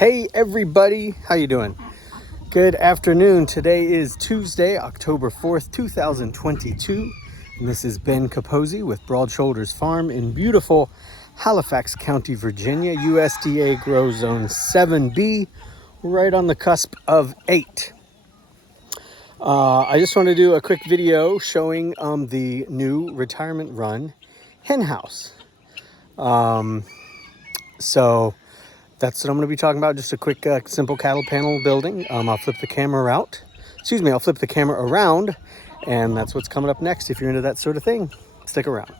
Hey everybody, how you doing? Good afternoon. Today is Tuesday, October 4th, 2022. And this is Ben Capozzi with Broad Shoulders Farm in beautiful Halifax County, Virginia, USDA Grow Zone 7B, right on the cusp of 8. I just want to do a quick video showing the new retirement run hen house. So that's what I'm going to be talking about. Just a quick, simple cattle panel building. I'll flip the camera out. I'll flip the camera around, and that's what's coming up next. If you're into that sort of thing, stick around.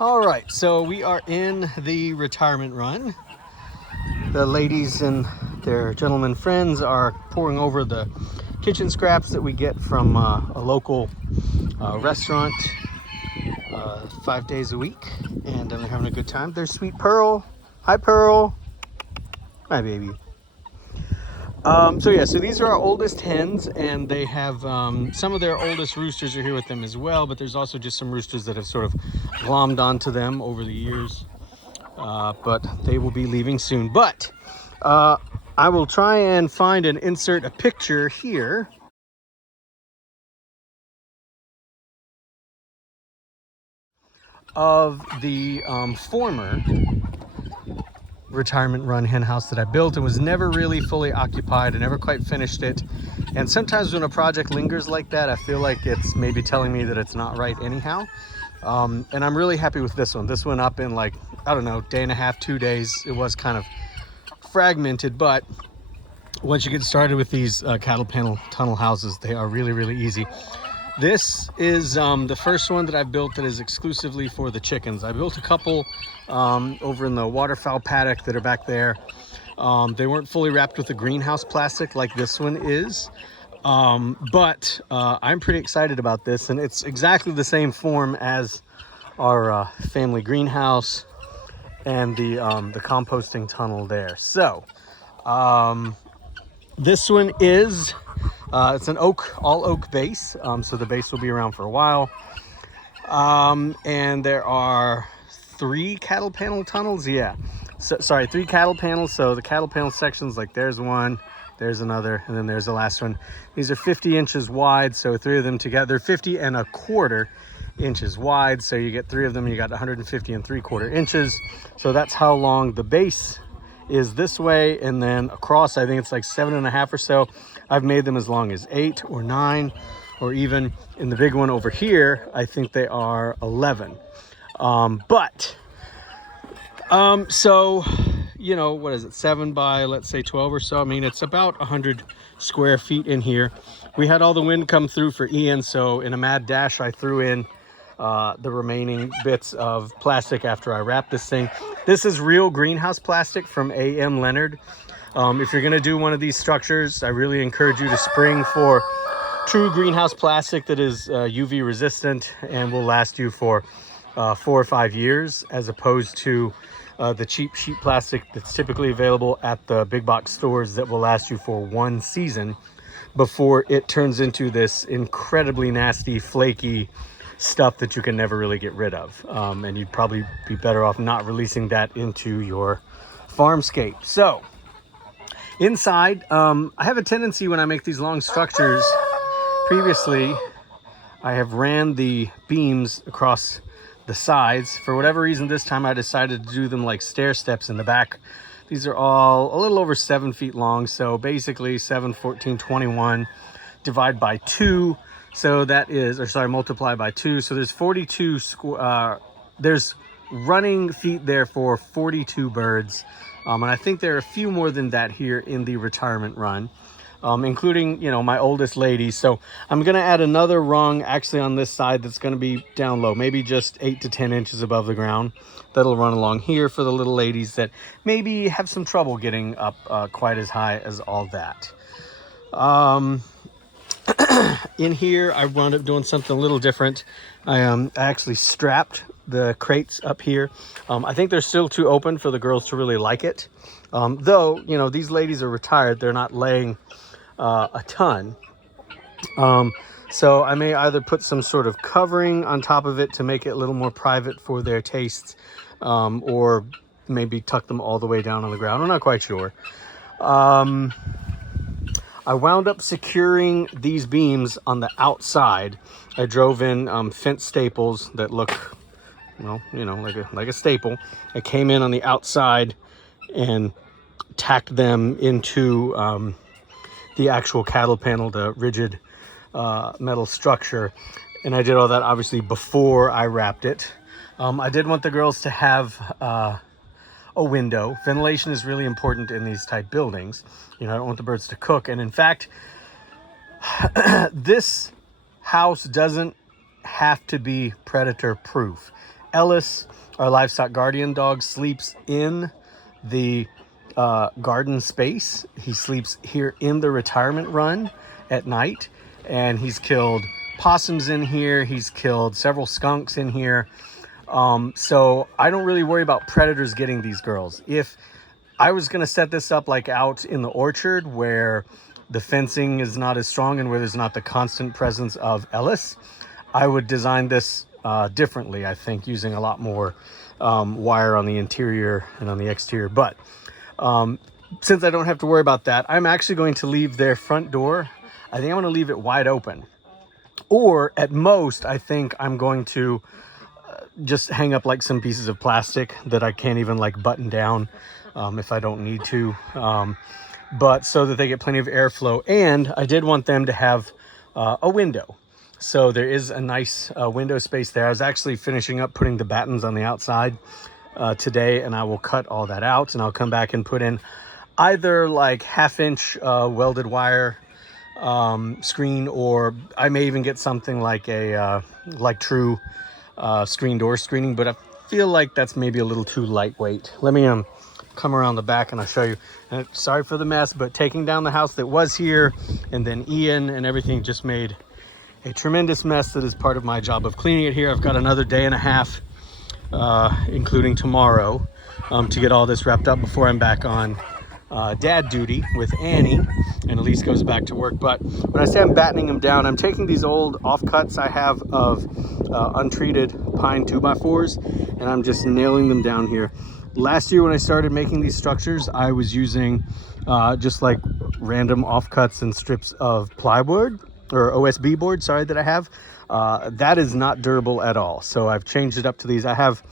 All right, so we are in the retirement run. The ladies and their gentlemen friends are pouring over the kitchen scraps that we get from a local restaurant 5 days a week, and they're having a good time. There's Sweet Pearl. Hi, Pearl. Hi, baby. So these are our oldest hens, and they have some of their oldest roosters are here with them as well, but there's also just some roosters that have sort of glommed onto them over the years, but they will be leaving soon. But I will try and find and insert a picture here of the former retirement run hen house that I built and was never really fully occupied. I never quite finished it. And sometimes when a project lingers like that, I feel like it's maybe telling me that it's not right anyhow. And I'm really happy with this one. This went up in like, I don't know, day and a half, 2 days. It was kind of fragmented, but once you get started with these cattle panel tunnel houses, they are really, really easy. This is the first one that I've built that is exclusively for the chickens. I built a couple over in the waterfowl paddock that are back there. They weren't fully wrapped with the greenhouse plastic like this one is, but I'm pretty excited about this, and it's exactly the same form as our family greenhouse and the composting tunnel there. So this one is it's an all oak base, so the base will be around for a while, and there are 3 cattle panel tunnels. 3 cattle panels. So the cattle panel sections, like there's one, there's another, and then there's the last one. These are 50 inches wide, so 3 of them together, 50 and a quarter inches wide, so you get 3 of them, you got 150 and 3/4 inches. So that's how long the base is this way, and then across I think it's like 7.5 or so. I've made them as long as 8 or 9, or even in the big one over here I think they are 11. So you know, what is it, 7 by let's say 12 or so. I mean, it's about 100 square feet in here. We had all the wind come through for Ian, so in a mad dash I threw in the remaining bits of plastic after I wrapped this thing. This is real greenhouse plastic from A.M. Leonard. If you're gonna do one of these structures, I really encourage you to spring for true greenhouse plastic that is UV resistant and will last you for 4 or 5 years, as opposed to the cheap sheet plastic that's typically available at the big box stores that will last you for 1 season before it turns into this incredibly nasty, flaky stuff that you can never really get rid of. And you'd probably be better off not releasing that into your farmscape. So inside, I have a tendency when I make these long structures, previously I have ran the beams across the sides. For whatever reason, this time I decided to do them like stair steps in the back. These are all a little over 7 feet long, so basically 7, 14, 21 divide by 2. So that is, multiply by 2. So there's 42 there's running feet there for 42 birds. And I think there are a few more than that here in the retirement run, including, you know, my oldest lady. So I'm going to add another rung actually on this side that's going to be down low, maybe just 8 to 10 inches above the ground. That'll run along here for the little ladies that maybe have some trouble getting up quite as high as all that. In here, I wound up doing something a little different. I actually strapped the crates up here. I think they're still too open for the girls to really like it. Though, you know, these ladies are retired. They're not laying a ton. So I may either put some sort of covering on top of it to make it a little more private for their tastes, or maybe tuck them all the way down on the ground. I'm not quite sure. I wound up securing these beams on the outside. I drove in fence staples that look, well, you know, like a staple. I came in on the outside and tacked them into the actual cattle panel, the rigid metal structure. And I did all that obviously before I wrapped it. I did want the girls to have a window. Ventilation is really important in these type buildings. You know, I don't want the birds to cook. And in fact, this house doesn't have to be predator proof. Ellis, our livestock guardian dog, sleeps in the garden space. He sleeps here in the retirement run at night, and he's killed possums in here. He's killed several skunks in here. So I don't really worry about predators getting these girls. If I was going to set this up like out in the orchard where the fencing is not as strong and where there's not the constant presence of Ellis, I would design this differently, I think, using a lot more wire on the interior and on the exterior. But since I don't have to worry about that, I'm actually going to leave their front door. I think I'm going to leave it wide open. Or at most, I think I'm going to just hang up like some pieces of plastic that I can't even like button down if I don't need to. But so that they get plenty of airflow. And I did want them to have a window. So there is a nice window space there. I was actually finishing up putting the battens on the outside today, and I will cut all that out, and I'll come back and put in either like 1/2 inch welded wire screen, or I may even get something like a like true screen door screening, but I feel like that's maybe a little too lightweight. Let me come around the back and I'll show you. And sorry for the mess, but taking down the house that was here and then Ian and everything just made a tremendous mess that is part of my job of cleaning it here. I've got another 1.5 days, including tomorrow, to get all this wrapped up before I'm back on dad duty with Annie and Elise goes back to work. But when I say I'm battening them down, I'm taking these old offcuts I have of untreated pine 2x4s and I'm just nailing them down here. Last year when I started making these structures, I was using just like random offcuts and strips of plywood or OSB board, sorry, that I have. That is not durable at all. So I've changed it up to these. I have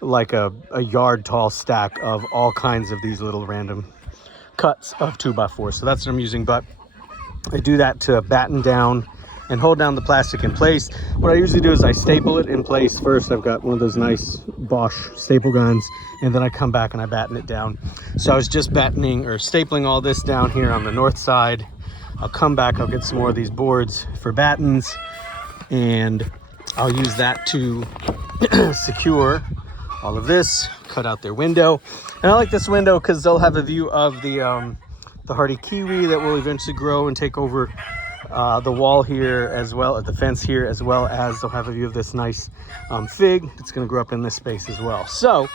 like a yard tall stack of all kinds of these little random cuts of 2x4. So that's what I'm using, but I do that to batten down and hold down the plastic in place. What I usually do is I staple it in place first. I've got one of those nice Bosch staple guns, and then I come back and I batten it down. So I was just battening or stapling all this down here on the north side. I'll come back, I'll get some more of these boards for battens, and I'll use that to secure all of this, cut out their window. And I like this window because they'll have a view of the hardy kiwi that will eventually grow and take over the wall here, as well as the fence here, as well as they'll have a view of this nice fig that's going to grow up in this space as well. So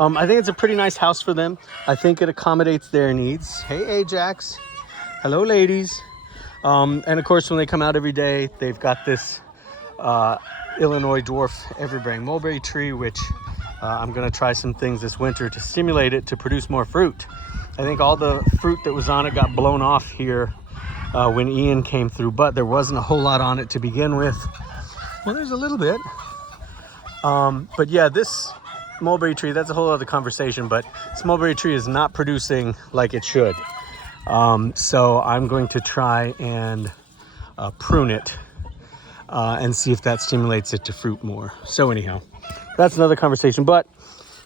I think it's a pretty nice house for them. I think it accommodates their needs. Hey Ajax, hello ladies. And of course when they come out every day, they've got this Illinois dwarf evergreen mulberry tree, which I'm going to try some things this winter to stimulate it to produce more fruit. I think all the fruit that was on it got blown off here when Ian came through, but there wasn't a whole lot on it to begin with. Well, there's a little bit. But yeah, this mulberry tree, that's a whole other conversation, but this mulberry tree is not producing like it should. So I'm going to try and prune it and see if that stimulates it to fruit more. So anyhow, that's another conversation. But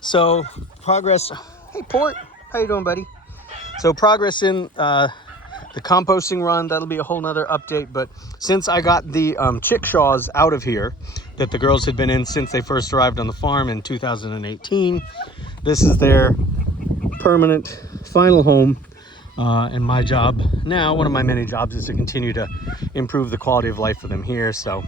so progress. Hey Port, how you doing, buddy? So progress in the composting run, that'll be a whole nother update. But since I got the chickshaws out of here that the girls had been in since they first arrived on the farm in 2018, this is their permanent final home. And my job now, one of my many jobs, is to continue to improve the quality of life for them here. So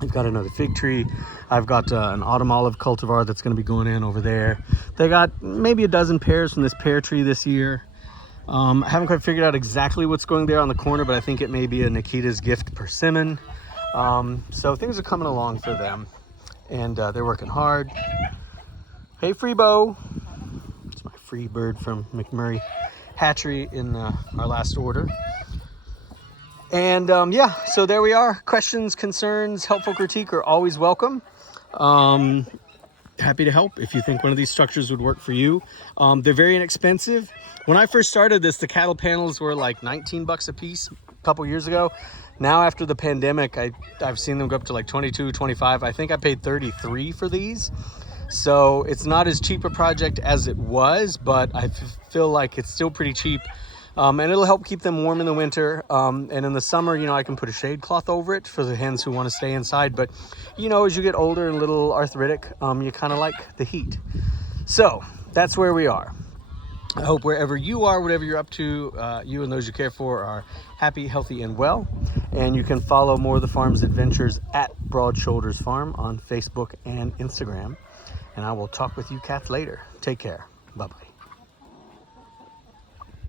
I've got another fig tree. I've got an autumn olive cultivar that's going to be going in over there. They got maybe a dozen pears from this pear tree this year. I haven't quite figured out exactly what's going there on the corner, but I think it may be a Nikita's Gift persimmon. So things are coming along for them, and they're working hard. Hey Freebo, free bird from McMurray Hatchery in our last order. And yeah, so there we are. Questions, concerns, helpful critique are always welcome. Happy to help if you think one of these structures would work for you. They're very inexpensive. When I first started this, the cattle panels were like 19 bucks a piece a couple years ago. Now after the pandemic, I've seen them go up to like 22, 25. I think I paid 33 for these. So it's not as cheap a project as it was, but I feel like it's still pretty cheap. And it'll help keep them warm in the winter. And in the summer, you know, I can put a shade cloth over it for the hens who want to stay inside. But, you know, as you get older and a little arthritic, you kind of like the heat. So that's where we are. I hope wherever you are, whatever you're up to, you and those you care for are happy, healthy, and well. And you can follow more of the farm's adventures at Broad Shoulders Farm on Facebook and Instagram. And I will talk with you cats later. Take care. Bye-bye.